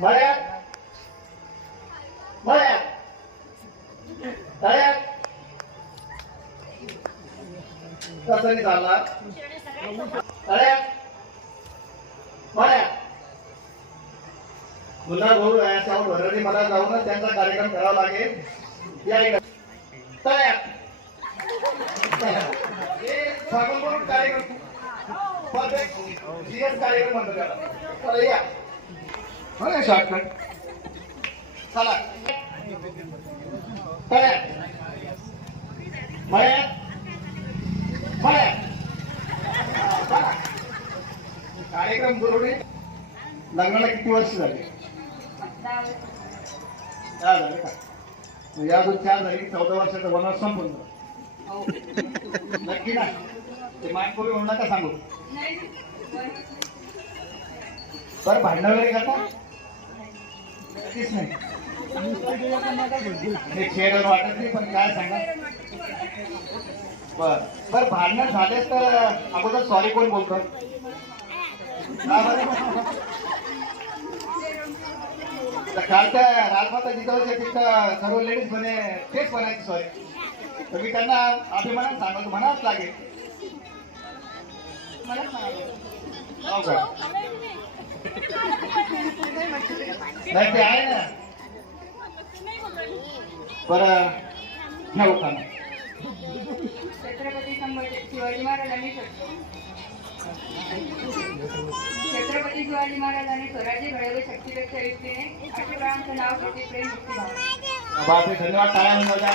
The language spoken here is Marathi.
मळ्यात मळ्यात तळ्यात कसं नाही चालला तळ्यात मळ्यात पुन्हा भाऊ याच्यावर भरणी मला जाऊनच त्यांचा कार्यक्रम करावा लागेल या तळ्यात कार्यक्रम कार्यक्रम म्हणतो त्याला चला या शॉर्टकट चला तळ्यात मळ्यात मळ्यात चला कार्यक्रम करून लग्नाला किती वर्ष झाले 4 झाले का या अजून 4 झाली 14 वर्षाचा वनवास संपून नक्की ना ते माइंड करून होणार का सांगू बरं भांडण वगैरे करता नक्कीच नाही खेळ वाटत नाही पण काय सांगा बर भांडण झाले तर अगोदर सॉरी कोण बोलतो काल त्या राजमाता जिजाऊच्या तिथं सर्व लेडीज म्हणे तेच म्हणायचे सॉरी तर मी त्यांना अभिमानात सांगतो म्हणावंच लागेल नाही ते आहे ना बरं घ्या उखाणा छत्रपती शिवाजी महाराजांनी स्वराज्य घडवले शक्तीपेक्षा युक्तीने अशोकांचं नाव घेते प्रेम भक्तिभाव बापरे धन्यवाद टाळ्या